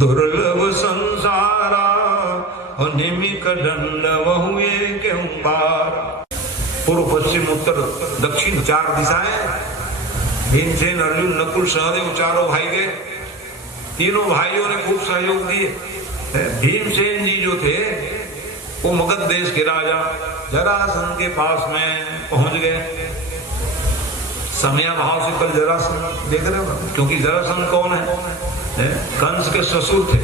दुर्लभ संसारा और निमिक दंड बहुए क्यों बार। पूर्व पश्चिम उत्तर दक्षिण 4 दिशाएं। भीमसेन अर्जुन नकुल सहदेव चारों भाई गए। तीनों भाइयों ने खूब सहयोग दिए। भीमसेन जी जो थे वो मगध देश के राजा जरासंध के पास में पहुंच गए। समया भाव से कल जरासंध देख रहे हो, क्योंकि जरासंध कौन है? कंस के ससुर थे।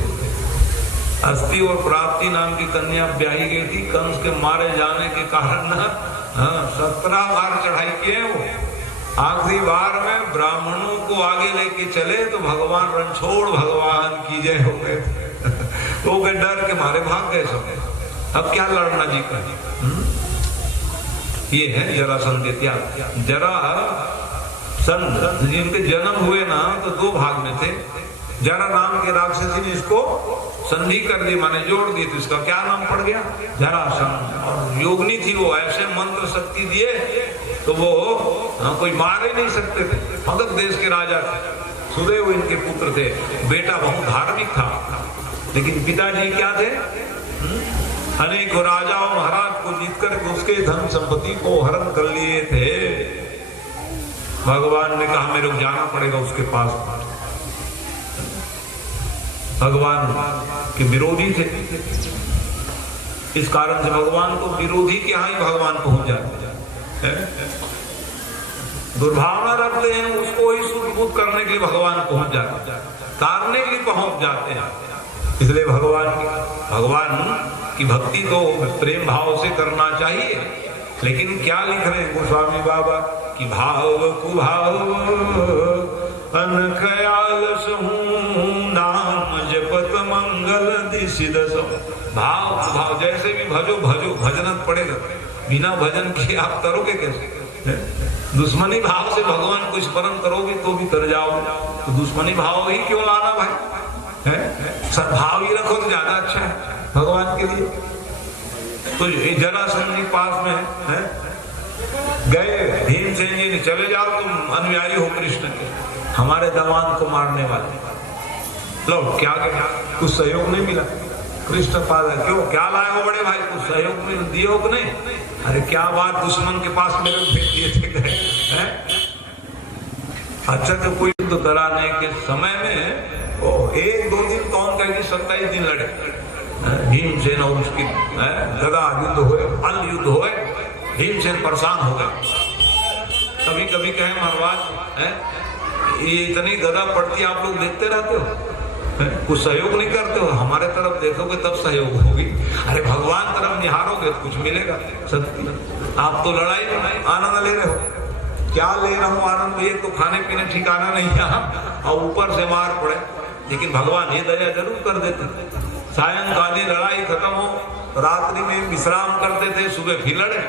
अस्थि और प्राप्ति नाम की कन्या ब्याही गई थी। कंस के मारे जाने के कारण ना 17 बार चढ़ाई किए वो। आखिरी बार में ब्राह्मणों को आगे लेके चले तो भगवान रणछोड़ भगवान की जय हो गए। वो गए डर के मारे भाग गए सब। अब क्या लड़ना जी का। ये है जरासंध के त्याग। जरासंध जिनके जन्म हुए ना तो 2 भाग में थे। जरा नाम के राक्षसी ने इसको संधि कर दी, माने जोड़ दी, तो इसका क्या नाम पड़ गया? जरासंध। और योगनी थी वो, ऐसे मंत्र शक्ति दिए तो वो कोई मार ही नहीं सकते थे। मगध देश के राजा थे। सुदेव इनके पुत्र थे। बेटा बहुत धार्मिक था, लेकिन पिताजी क्या थे? अनेक राजाओं महाराज को जीतकर उसके धन संपत्ति को हरण कर लिए थे। भगवान ने कहा मेरे को जाना पड़ेगा उसके पास। भगवान के विरोधी थे, इस कारण से भगवान को विरोधी के यहाँ ही भगवान पहुंच जाते हैं। दुर्भावना रखते हैं उसको ही सुध करने के लिए भगवान पहुंच जाते हैं, तारने के लिए पहुंच जाते हैं। इसलिए भगवान की भक्ति तो प्रेम भाव से करना चाहिए। लेकिन क्या लिख रहे हैं गोस्वामी बाबा कि भाव कुभाव अनखयाल नाम जपत मंगल दिसिद। भाव जैसे भी भजो भजन पड़ेगा। बिना भजन के आप करोगे कैसे? दुश्मनी भाव से भगवान को स्मरण करोगे तो भी तर जाओगे। तो दुश्मनी भाव ही क्यों लाना भाई? सद्भाव ही रखो तो ज्यादा अच्छा है भगवान के लिए। तो जरासंध के पास में गए। भीमसेन जी ने चले जाओ तुम अनुयायी हो कृष्ण के, हमारे दवान को मारने वाले। लो क्या कुछ सहयोग नहीं मिला। कृष्ण पास क्यों क्या लाए हो बड़े भाई? कुछ सहयोग में दिए हो कि नहीं? अरे क्या बात, दुश्मन के पास मेरे भेज दिए थे गए। अच्छा तो कोई तो कराने के समय में 1-2 दिन कौन कहेगी 27 दिन लड़े। भीमसेन और उसकी गदा युद्ध हुए, अल युद्ध हुए। भीमसेन परेशान हो गए। कभी कभी कहे महाराज ये इतनी गदा पड़ती आप लोग देखते रहते हो, कुछ सहयोग नहीं करते हो? हमारे तरफ देखोगे तब सहयोग होगी। अरे भगवान तरफ निहारोगे तो कुछ मिलेगा। सत्य आप तो लड़ाई में आनंद ले रहे हो। क्या ले रहा हूँ आनंद? ये तो खाने पीने ठिकाना नहीं यहाँ, और ऊपर से मार पड़े। लेकिन भगवान ये दया जरूर कर देते। सायंकालीन लड़ाई खत्म हो, रात्रि में विश्राम करते थे, सुबह फिर लड़े।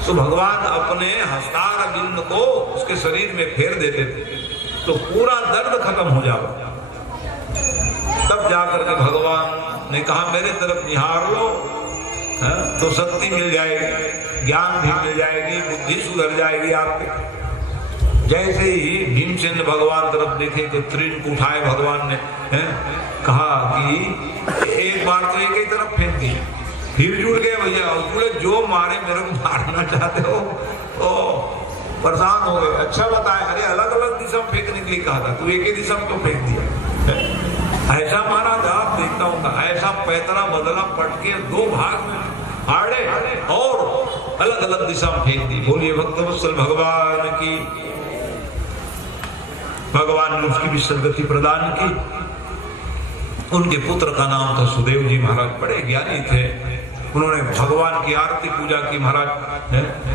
तो भगवान अपने हस्तार बिंद को उसके शरीर में फेर देते थे तो पूरा दर्द खत्म हो जाता। तब जाकर के भगवान ने कहा मेरे तरफ निहार लो तो शक्ति मिल जाएगी, ज्ञान भी मिल जाएगी, बुद्धि सुधर जाएगी आपकी। जैसे ही भीमसेन ने भगवान तरफ देखे तो त्रिन को उठाए भगवान ने कहा कि एक बार तो एक ही तरफ फेंक दी, फिर जुड़ गए भैया। बोले जो मारे मेरे को मारना चाहते हो तो परेशान हो गए। अच्छा बताए, अरे अलग अलग दिशा में फेंकने के लिए कहा था, तू एक ही दिशा में क्यों फेंक दिया? ऐसा मारा था, देखता हूँ ऐसा पैतरा बदला पटके 2 भाग में फाड़े और अलग अलग दिशा में फेंक दी। बोलिए भक्तवत्सल भगवान की। भगवान ने उसकी भी सदगति प्रदान की। उनके पुत्र का नाम था सुदेव जी महाराज, बड़े ज्ञानी थे। उन्होंने भगवान की आरती पूजा की। महाराज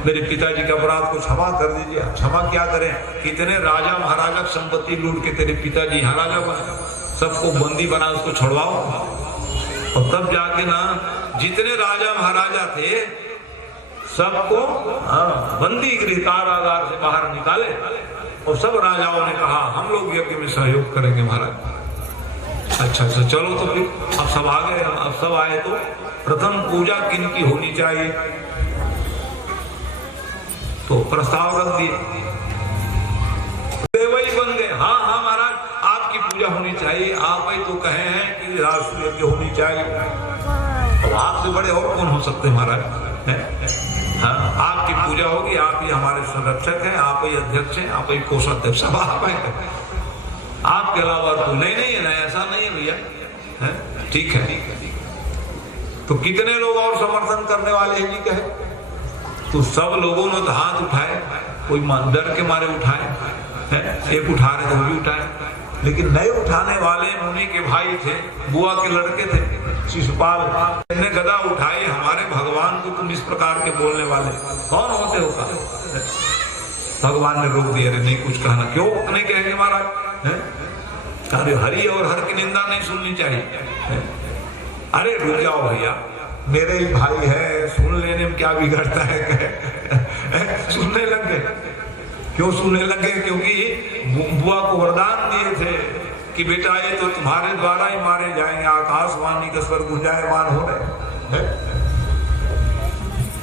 मेरे पिताजी के अपराध को क्षमा कर दीजिए। क्षमा क्या करें, कितने राजा महाराजा संपत्ति लूट के तेरे पिताजी यहाँ राजा बने, सबको बंदी बना उसको छुड़वाओ। और तब जाके ना जितने राजा महाराजा थे सबको बंदी गृह कारागार से बाहर निकाले और सब राजाओं ने कहा हम लोग यज्ञ में सहयोग करेंगे महाराज। अच्छा चलो तो फिर अब सब आ गए। अब सब आए तो प्रथम पूजा किनकी होनी चाहिए? तो प्रस्ताव रख दिए, देवई बन गए। हाँ महाराज आपकी पूजा होनी चाहिए। आप ही तो कहे हैं श्री राष्ट्र यज्ञ होनी चाहिए। तो आपसे बड़े और कौन हो सकते महाराज हैं? हाँ, आपकी पूजा होगी, आप ही हमारे संरक्षक हैं, आप ही अध्यक्ष हैं, आप ही कोषाध्यक्ष, सब आप हैं, आपके अलावा तो नहीं है ना, ऐसा नहीं है भैया। ठीक है, तो कितने लोग और समर्थन करने वाले हैं जी कहे? तो सब लोगों ने हाथ उठाए, कोई डर के मारे उठाए, एक उठा रहे तो वो भी उठाए, लेकिन नए उठाने वाले मुनि के भाई थे, बुआ के लड़के थे शिशुपाल, ने गदा उठाई, हमारे भगवान को तुम इस प्रकार के बोलने वाले कौन होते हो? भगवान ने रोक दिया, नहीं कुछ कहना। क्यों नहीं कहेंगे महाराज? अरे हरि और हर की निंदा नहीं सुननी चाहिए। अरे रुक जाओ भैया, मेरे ही भाई है, सुन लेने में क्या बिगड़ता है? सुनने लग गए। क्यों सुनने लगे? क्योंकि बुआ को वरदान दिए थे कि बेटा ये तो तुम्हारे द्वारा ही मारे जाएंगे, आकाशवाणी का स्वर गुंजायमान हो रहे,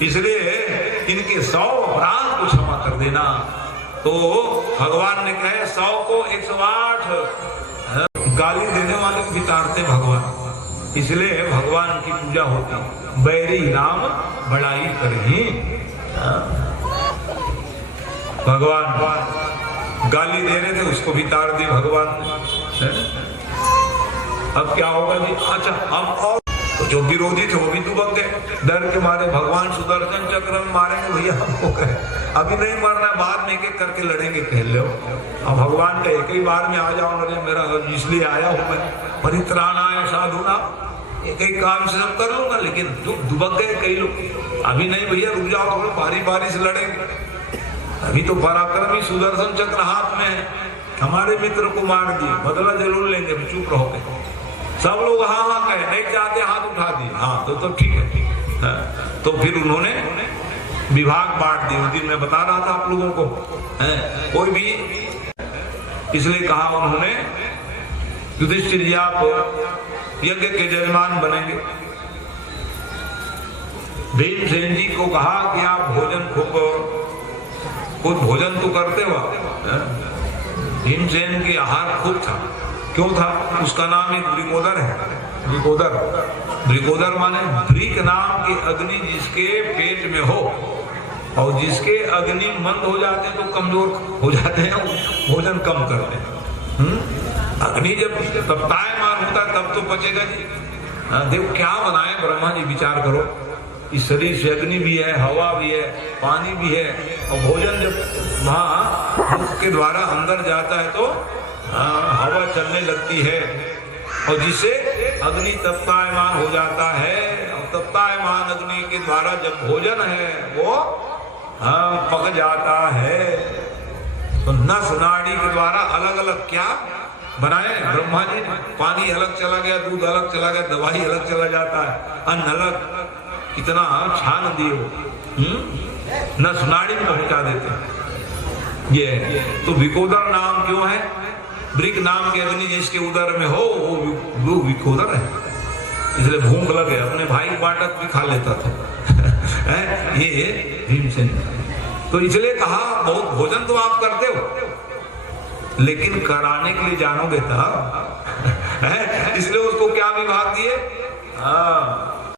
इसलिए इनके 100 अपराध को क्षमा कर देना। तो भगवान ने कहे 100 को 108 गाली देने वाले को भी ताड़ते भगवान, इसलिए भगवान की पूजा होती। बैरी राम बड़ाई करही, भगवान गाली दे रहे थे, उसको भी ताड़ दी भगवान ने। अब क्या होगा जी? अच्छा, अब और तो जो विरोधी थे वो भी दुबक गए, डर के मारे भगवान सुदर्शन चक्र में मारेंगे भैया हमको कहे, अभी नहीं मरना, बाद में एक एक करके लड़ेंगे, कह लो। अब भगवान का एक ही बार में आ जाओ, मेरा इसलिए आया हूं मैं, परित्राणाय साधुना, एक ही काम से सब कर लूंगा, लेकिन दुबक गए कई लोग, अभी नहीं भैया रुक जाओ, थोड़ा बारी बारी से लड़ेंगे। अभी तो पराक्रमी सुदर्शन चक्र हाथ में है, हमारे मित्र को मार दिए, बदला जरूर लेंगे, चुप रहो। सब लोग हाँ हाँ कहे, नहीं चाहते हाथ उठा दिए, हाँ तो ठीक है। तो फिर उन्होंने विभाग बांट दिए। उस दिन मैं बता रहा था आप लोगों को, कोई भी, इसलिए कहा उन्होंने युधिष्ठिर जी आप यज्ञ के जजमान बनेंगे। भीमसेन जी को कहा कि आप भोजन खुद भोजन तो करते हो। भीमसेन के आहार खूब था। क्यों था? उसका नाम एक ब्रिकोदर है। ब्रिकोदर माने ब्रिक नाम की अग्नि जिसके पेट में हो, और जिसके अग्नि मंद हो जाते हैं तो कमजोर हो जाते हैं, भोजन कम करते हैं। अग्नि जब तप्तायमान होता है तब तो पचेगा जी। देखो क्या बनाए ब्रह्मा जी, विचार करो, इस शरीर से अग्नि भी है, हवा भी है, पानी भी है, और भोजन जब वहां मुख के द्वारा अंदर जाता है तो हवा चलने लगती है, और जिससे अग्नि तप्तायमान हो जाता है, और तप्तायमान अग्नि के द्वारा जब भोजन है वो पक जाता है। तो नस नाड़ी के द्वारा अलग अलग क्या बनाए ब्रह्मा जी, पानी अलग चला गया, दूध अलग चला गया, दवाई अलग चला जाता है, अन्न अलग, कितना छान दिए नस नाड़ी में पहुंचा देते। ये तो विकोदर नाम क्यों है? ब्रिक नाम के अग्नि जिसके उदर में हो वो विकोदर है, इसलिए भूख लगे अपने भाई बाटक भी खा लेता था। ये भीमसेन। तो इसलिए कहा बहुत भोजन तो आप करते हो, लेकिन कराने के लिए जानोगे तब। इसलिए उसको क्या विभाग दिए?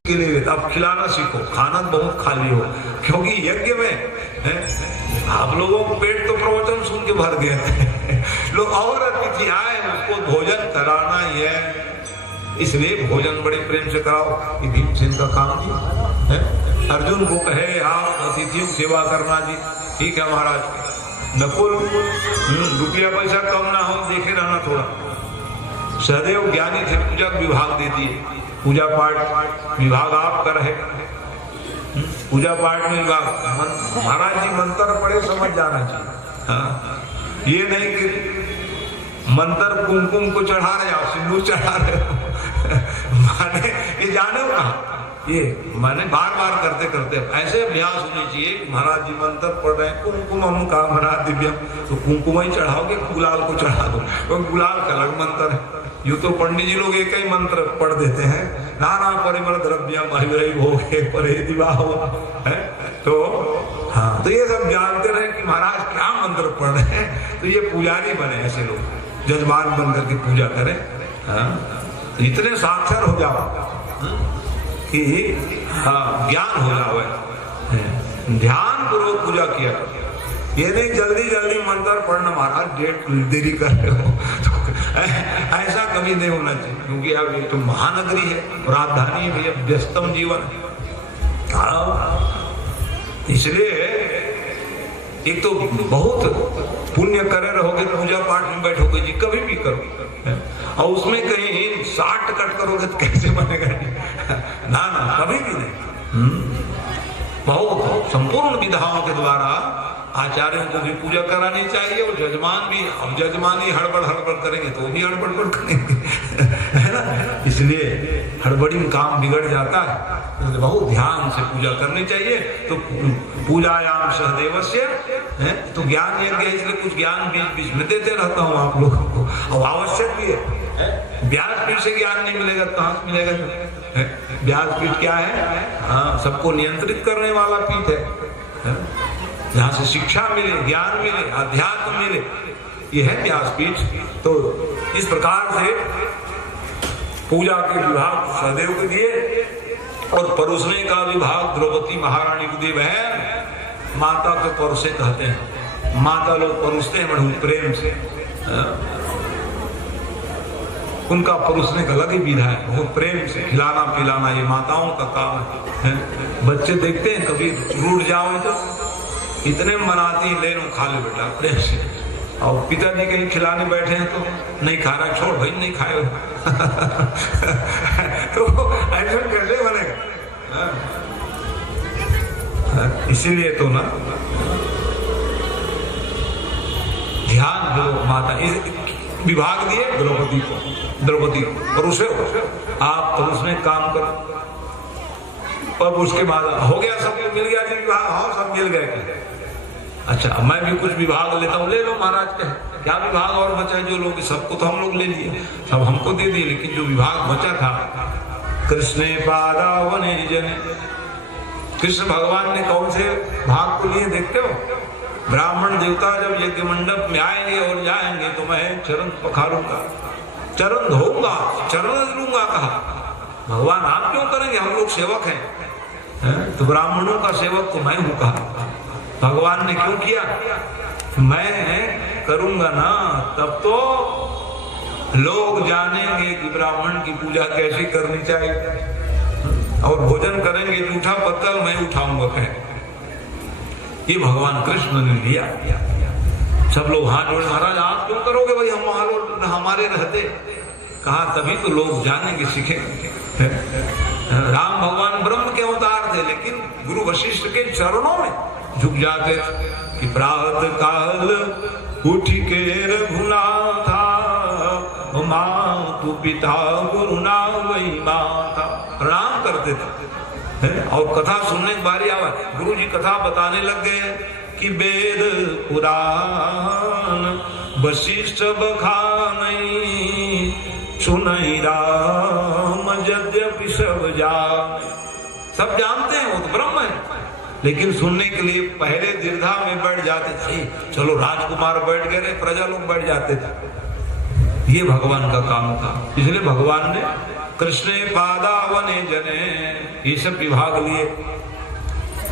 के लिए अब खिलाना सीखो, खाना बहुत खा लियो, क्योंकि यज्ञ में आप लोगों को पेट तो प्रवचन सुन के भर गए, लोग और अतिथि आए उसको भोजन कराना ही है, इसलिए भोजन बड़े प्रेम से कराओ। ये भीमसेन का काम जी है। अर्जुन को कहे आप अतिथियों की सेवा करना जी, ठीक है महाराज। नकुल रुपया पैसा कम ना हो, देखे रहना थोड़ा। सहदेव ज्ञानी थे, पूजा विभाग दे दिए, पूजा पाठ विभाग आप कर है, पूजा पाठ में विभाग। महाराज जी मंत्र पढ़े समझ जाना चाहिए। हाँ, ये नहीं कि मंत्र कुमकुम को चढ़ा रहे आप, सिंदूर चढ़ा रहे हो। माने ये जाने हो कहा, ये माने बार बार करते करते ऐसे अभ्यास होनी चाहिए कि महाराज जी मंत्र पढ़ रहे हैं, कुमकुम हम कहा महाराज दिव्य, तो कुमकुम ही चढ़ाओगे, गुलाल को चढ़ा दो, क्योंकि गुलाल का अलग मंत्र है। यूं तो पंडित जी लोग एक ही मंत्र पढ़ देते हैं, नाना परिमल द्रव्यम भोगे परे दिवाह है। तो हाँ, तो ये सब जानते रहे कि महाराज क्या मंत्र पढ़ रहे हैं, तो ये पुजारी बने, ऐसे लोग जजमान बन करके पूजा करें। हाँ, इतने साक्षर हो जाओ कि हाँ ज्ञान हो जाओ, ध्यान पूर्वक पूजा किया। ये नहीं जल्दी जल्दी मंत्र पढ़ना, महाराज डेट देरी कर रहे हो, तो ऐसा कभी नहीं होना चाहिए, क्योंकि अब ये तो महानगरी है, राजधानी है, व्यस्तम जीवन है। इसलिए एक तो बहुत पुण्य करे रहोगे, पूजा पाठ में बैठोगे जी, कभी भी करो, और उसमें कहीं शार्ट कट करोगे तो कैसे बनेगा ना ना, कभी भी नहीं। बहुत संपूर्ण विधाओं के द्वारा आचार्यों को भी पूजा करानी चाहिए, और जजमान भी। अब जजमान ही हड़बड़ हड़बड़ करेंगे तो भी हड़बड़ करेंगे है ना, इसलिए हड़बड़ी में काम बिगड़ जाता है। तो बहुत ध्यान से पूजा करनी चाहिए। तो पूजायाम सहदेवस्य है, तो ज्ञान यज्ञ है, इसलिए कुछ ज्ञान बीच बीच में देते रहता हूँ आप लोगों को, और आवश्यक भी है। व्यासपीठ से ज्ञान नहीं मिलेगा कहाँ से मिलेगा? व्यासपीठ क्या है? हाँ, सबको नियंत्रित करने वाला पीठ है, जहाँ से शिक्षा मिले, ज्ञान मिले, अध्यात्म मिले, ये है व्यासपीठ। तो इस प्रकार से पूजा के विभाग सहदेव को दिए, और परोसने का विभाग द्रौपदी महारानी को दिए। बहन माता को परोसे कहते हैं, माता लोग परोसते हैं बड़े प्रेम से, उनका परोसने का अलग ही विधा है, बहुत प्रेम से खिलाना पिलाना, ये माताओं का काम है। बच्चे देखते हैं कभी रूठ जाओ तो इतने मनाती, ले लो खा ले बेटा प्रेम से, और पिताजी कहीं खिलाने बैठे हैं तो नहीं खा रहा, छोड़ भाई नहीं खाए तो ऐसा कैसे बनेगा? इसीलिए तो ना ध्यान दो। माता विभाग दिए द्रौपदी को, और उसे आप तो उसमें काम करो। और उसके बाद हो गया, सबको मिल गया जी विभाग? हाँ सब मिल गए। अच्छा मैं भी कुछ विभाग लेता हूँ, ले लो महाराज के क्या विभाग और बचा है? जो लोग, सबको तो हम लोग ले लिए, सब हमको दे दिए, लेकिन जो विभाग बचा था, कृष्णे पादावने जने, कृष्ण भगवान ने कौन से भाग को लिए देखते हो? ब्राह्मण देवता जब यज्ञ मंडप में आएंगे और जाएंगे तो मैं चरण पखारूंगा, चरण धोऊंगा, चरण लूंगा। कहा भगवान आप क्यों करेंगे, हम लोग सेवक हैं, तो ब्राह्मणों का सेवक तो मैं हूं। कहा भगवान ने क्यों किया? मैं करूंगा ना तब तो लोग जानेंगे कि ब्राह्मण की पूजा कैसे करनी चाहिए, और भोजन करेंगे जूठा पत्तल मैं उठाऊंगा। कहें ये भगवान कृष्ण ने लिया। सब लोग हाथ जोड़े, महाराज आप क्यों करोगे भाई, हम हमारे रहते। कहा तभी तो लोग जानेंगे, सीखेंगे। राम भगवान ब्रह्म के अवतार थे, लेकिन गुरु वशिष्ठ के चरणों में झुक जाते कि प्रातः काल उठ के रघुनाथा, मातु पिता गुरु ना वही माता, प्रणाम करते थे। और कथा सुनने की बारी आवा, गुरु जी कथा बताने लग गए कि वेद पुराण वशिष्ठ बखानई, सुनई राम यद्यपि सब जान। सब जानते हैं वो तो ब्रह्म है, लेकिन सुनने के लिए पहले दीर्घा में बैठ जाते थे। चलो राजकुमार बैठ गए, प्रजा लोग बैठ जाते थे। ये भगवान का काम था, इसलिए भगवान ने कृष्णे पादावने जने ये सब विभाग लिए।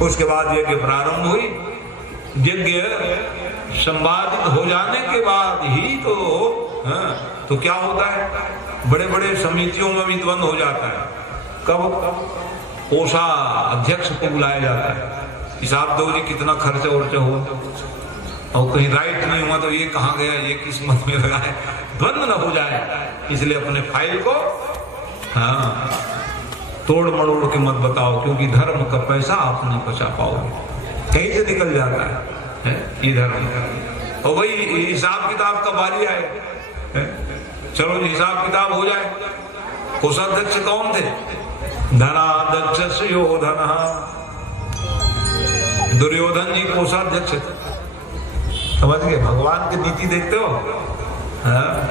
उसके बाद यज्ञ प्रारंभ हुई। यज्ञ संवादित हो जाने के बाद ही तो क्या होता है, बड़े बड़े समितियों में भी द्वंद्व हो जाता है। कब कोषा अध्यक्ष को बुलाया जाता है, हिसाब दो जी कितना खर्चा वर्चा हुआ, और कहीं राइट नहीं हुआ तो ये कहाँ गया, ये किस्मत में लगा है, द्वंद्व न हो जाए। इसलिए अपने फाइल को हाँ तोड़ मड़ोड़ के मत बताओ, क्योंकि धर्म का पैसा आप नहीं बचा पाओगे, कहीं से निकल जाता है ये धर्म। और वही हिसाब किताब का बारी आए, चलो हिसाब किताब हो जाए। कोषाध्यक्ष कौन थे? धनाध्यक्ष सुयोधन, दुर्योधन जी कोषाध्यक्ष थे। समझ गए? भगवान की नीति देखते हो,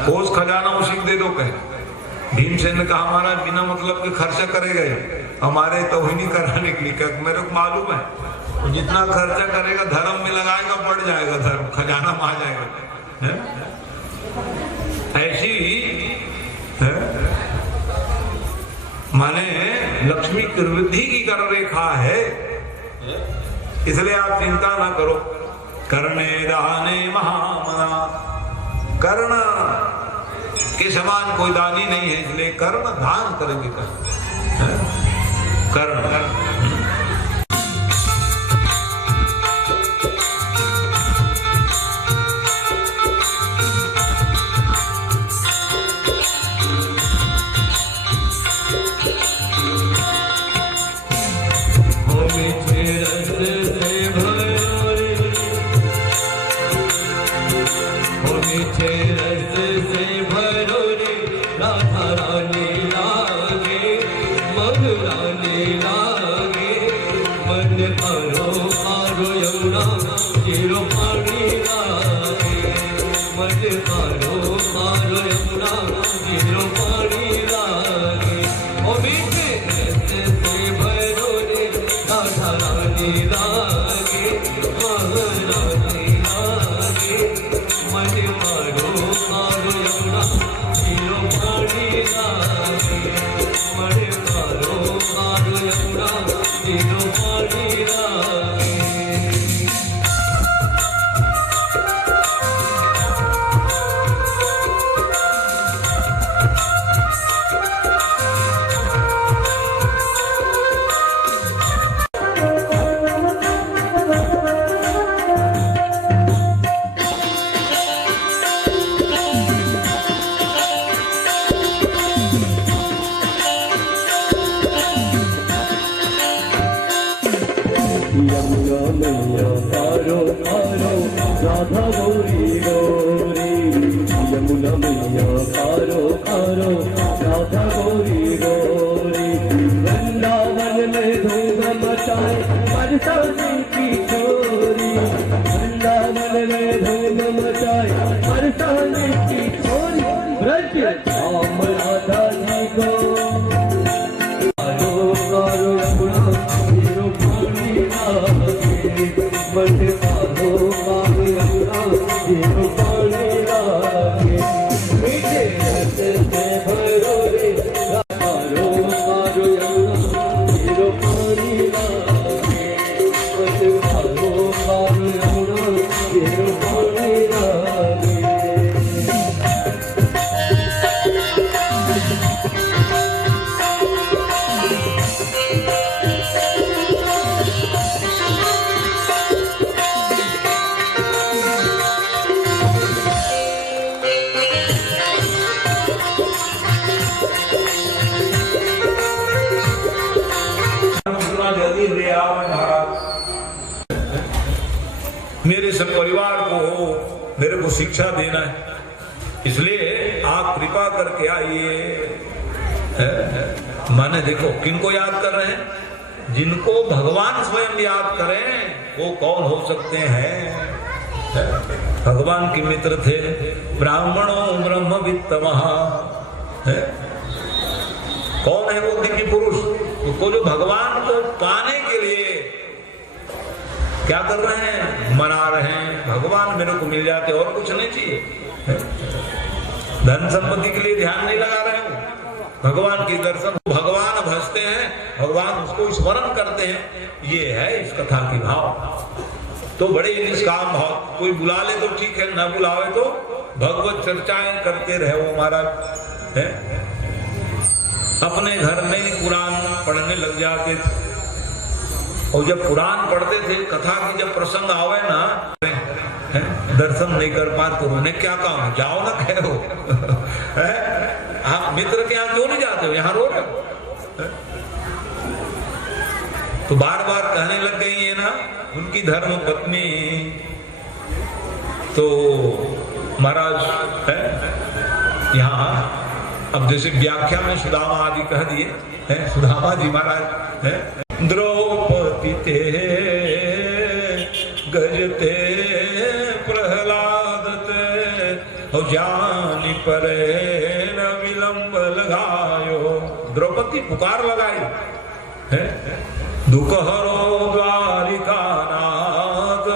कोष खजाना उसी को दे दो। कहे भीमसेन ने कहा हमारा बिना मतलब के खर्चा करेगा, हमारे तो ही नहीं कराने के लिए, मेरे को मालूम है जितना खर्चा करेगा धर्म में लगाएगा बढ़ जाएगा, धर्म खजाना में आ जाएगा। ऐसी माने लक्ष्मी की वृद्धि की कर रेखा है, इसलिए आप चिंता ना करो। कर्णे दाने महामना, कर्ण के समान कोई दानी नहीं है, इसलिए कर्ण दान करेंगे। कर्ण मेरे सब परिवार को हो, मेरे को शिक्षा देना है, इसलिए आप कृपा करके आइए। माने देखो किनको याद कर रहे हैं? जिनको भगवान स्वयं याद करें वो कौन हो सकते हैं? भगवान के मित्र थे ब्राह्मणों ब्रह्मवित्तमः। कौन है वो दिव्य पुरुष? तो जो भगवान को पाने के लिए क्या कर रहे हैं? मना रहे हैं, भगवान मेरे को मिल जाते और कुछ नहीं चाहिए। धन संपत्ति के लिए ध्यान नहीं लगा रहे हो, भगवान के दर्शन, भगवान भजते हैं, भगवान उसको स्मरण करते हैं। ये है इस कथा की भाव। तो बड़े निष्काम भाव, कोई बुला ले तो ठीक है, ना बुलावे तो भगवत चर्चाएं करते रहे वो महाराज है। अपने घर में ही पुराण पढ़ने लग जाते थे, और जब पुराण पढ़ते थे, कथा की जब प्रसंग आवे ना, दर्शन नहीं कर पाते तो उन्हें क्या काम है? जाओ ना कहो। आप मित्र के यहाँ क्यों नहीं जाते हो? यहाँ रो रहे हो। तो बार बार कहने लग गई है ना उनकी धर्म पत्नी। तो महाराज यहाँ अब जैसे व्याख्या में सुदामा आदि कह दिए, सुदामा जी महाराज है, द्रौपदी ते गजते प्रहलाद ते जानी परे न विलंब लगायो। द्रौपदी पुकार लगाई है, दुख हरो द्वारिका नाथ,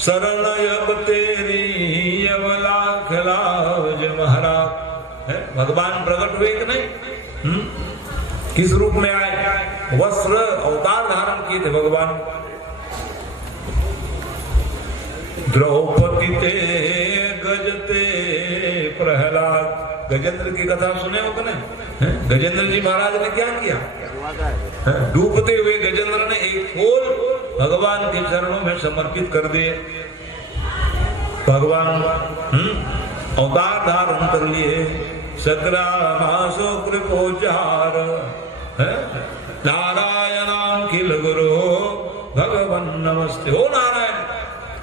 शरण अब तेरी अवला खिलाज महाराज। भगवान प्रकट हुए कि नहीं? किस रूप में आए? वस्त्र अवतार धारण किए थे भगवान। द्रौपदी ते गजते प्रहलाद, गजेंद्र की कथा सुने हो कि नहीं? गजेंद्र जी महाराज ने क्या किया? डूबते हुए गजेंद्र ने एक फूल भगवान के चरणों में समर्पित कर दिए। भगवान अवतार धारण कर लिए। सक्रामासो कृपोचार नारायणां किल गुरु भगवान नमस्ते। हो नारायण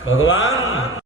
भगवान